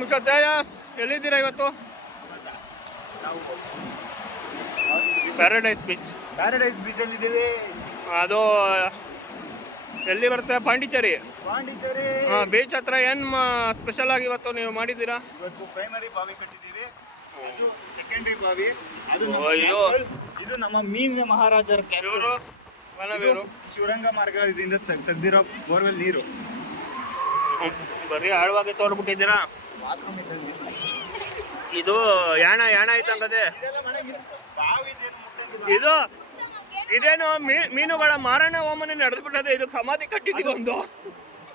Mister Tejas ಎಲ್ಲಿದ್ದೀರಾ ಇವತ್ತು? Paradise beach ಅಲ್ಲಿ ಇದ್ದೀವಿ. ಅದು ಎಲ್ಲಿ ಬರುತ್ತೆ? ಪಾಂಡಿಚೇರಿ. ಬೀಚ್ ಹತ್ರ ಏನು ಸ್ಪೆಷಲ್ ಆಗಿ ಇವತ್ತು ನೀವು ಮಾಡಿದ್ದೀರಾ? ಇವತ್ತು ಪ್ರೈಮರಿ ಬಾವಿ ಕಟ್ಟಿದ್ದೀವಿ, ಇದು ಸೆಕೆಂಡರಿ ಬಾವಿ. ಇದು ನಮ್ಮ ಮೀನಿನ ಮಹಾರಾಜರ ಕೆರೆ. ಶಿವರಂಗ ಮಾರ್ಗದಿಂದ ತೆಗ್ದಿರೋ ಬೋರ್ವೆಲ್ ನೀರು. ಬರೀ ಆಳವಾಗಿ ತೋಡ್ಬಿಟ್ಟಿದ್ದೀರಾ. ಇದು ಯಾಣ ಐತಂಗದೆ. ಇದು ಇದೇನು ಮೀನುಗಳ ಮಾರಣ ಹೋಮನೆ ನಡೆದ್ಬಿಟ್ಟದೆ. ಇದು ಸಮಾಧಿ ಕಟ್ಟಿದೀವಿ ಒಂದು.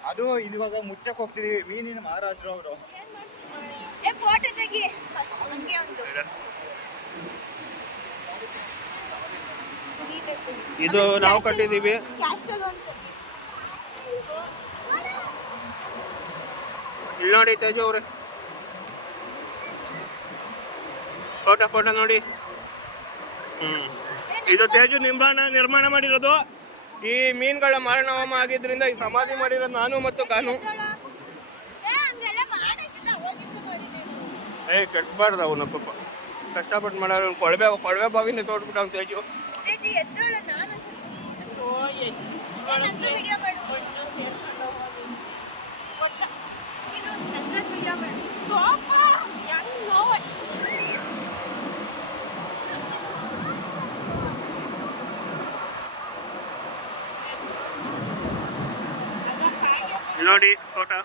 ಅದು ಇವಾಗ ಮುಚ್ಚಕ್ ಹೋಗ್ತಿದೀವಿ. ಮೀನಿನ ಮಹಾರಾಜರು ಅವರು. ಇದು ನಾವು ಕಟ್ಟಿದೀವಿ. ಇಲ್ಲಿ ನೋಡಿ ತೇಜು ಅವ್ರೆ, ಫೋಟೋ ನೋಡಿ. ಇದು ತೇಜು ನಿರ್ಮಾಣ ಮಾಡಿರೋದು. ಈ ಮೀನುಗಳ ಮಾರಣ ಹೋಮ ಆಗಿದ್ರಿಂದ ಈ ಸಮಾಧಿ ಮಾಡಿರೋದು ನಾನು ಮತ್ತು ಕಾನು. ಕೆಡ್ಸ್ಬಾರ್ದು ಅವನ ಪಾಪ, ಕಷ್ಟಪಟ್ಟು ಮಾಡೋರು. ಕೊಳವೆ ಬಾವಿನ ತೋಡ್ಬಿಟ್ಟು ಅವ್ನು ತೇಜು. ನೋಡಿ ಫೋಟೋ.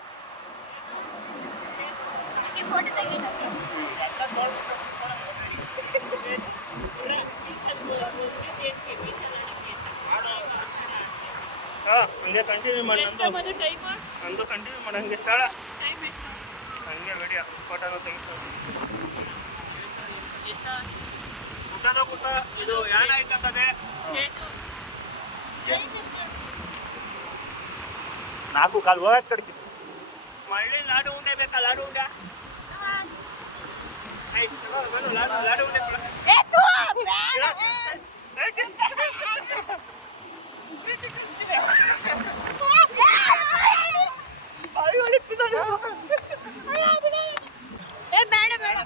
ಹಂಗೆ ಕಂಟಿನ್ಯೂ ಮಾಡಿ. ನಂದು ಕಂಟಿನ್ಯೂ ಮಾಡಿ. ಹಂಗೆ ತಾಳ ಹಂಗೆ ವಿಡಿಯೋ ಫೋಟೋನ ತೆಗಿತು. ಪುಟ್ಟ ಇದು ಯಾಣ ಐತಂತದೆ. 4 ಕಾಲು ಹೋಗತ್ ಕಡ್ಕಿ. ಮಳ್ಳಿ ಲಾಡು ಉಂಡೆ ಬೇಕಾ? ಲಾಡು ಉಂಡ ಲಾಡು ಉಂಡೆ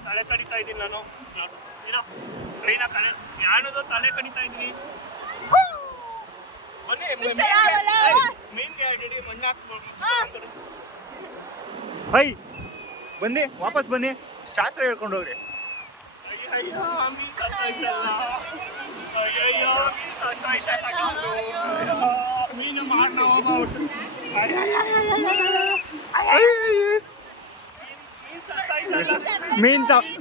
ತಲೆ ಕಡಿತಾ ಇದ್ದೀನಿ ನಾನು. ಯಾಣದು ತಲೆ ಕಡಿತಾ ಇದ್ವಿ. ಮೀನ್ಗೆ ಆಲ್ರೆಡಿ ಮಣ್ಣು ಹಾಕ್ಬೋದು. ಬನ್ನಿ, ವಾಪಸ್ ಬನ್ನಿ, ಶಾಸ್ತ್ರ ಹೇಳ್ಕೊಂಡು ಹೋಗ್ರಿ. ಮೀನು ಮಾಡ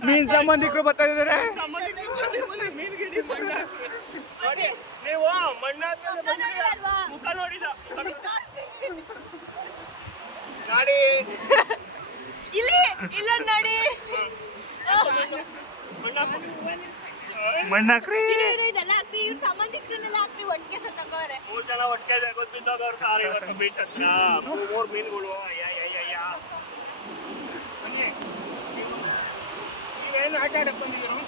ಮೀನ್ ಸಂಬಂಧಿಕರು ಬರ್ತಾ ಇದ್ದಾರೆ. ನೀವು ಮಣ್ಣಾದ್ಮೇಲೆ ಮುಖ ನೋಡಿದ ನಾಡಿ ನೋಡಿ ಮಣ್ಣಾಕ್ರಿ. ಸಂಬಂಧಿಕರನ್ನೆಲ್ಲ ಹಾಕ್ರಿ. ಒಟ್ಟಿಗೆ ಸತ್ತವ್ರೆ. 3 ಜನ ಒಟ್ಟಿಗೆ ಗೊತ್ತಿದ್ದವ್ರು ಸಾರ್ ಇವತ್ತು ಬೀಚ್ ಹತ್ರ. 3 ಮೀನುಗಳು. ನೀವೇನು ಆಟ ಆಡಕ್ ಬಂದಿದ್ರು?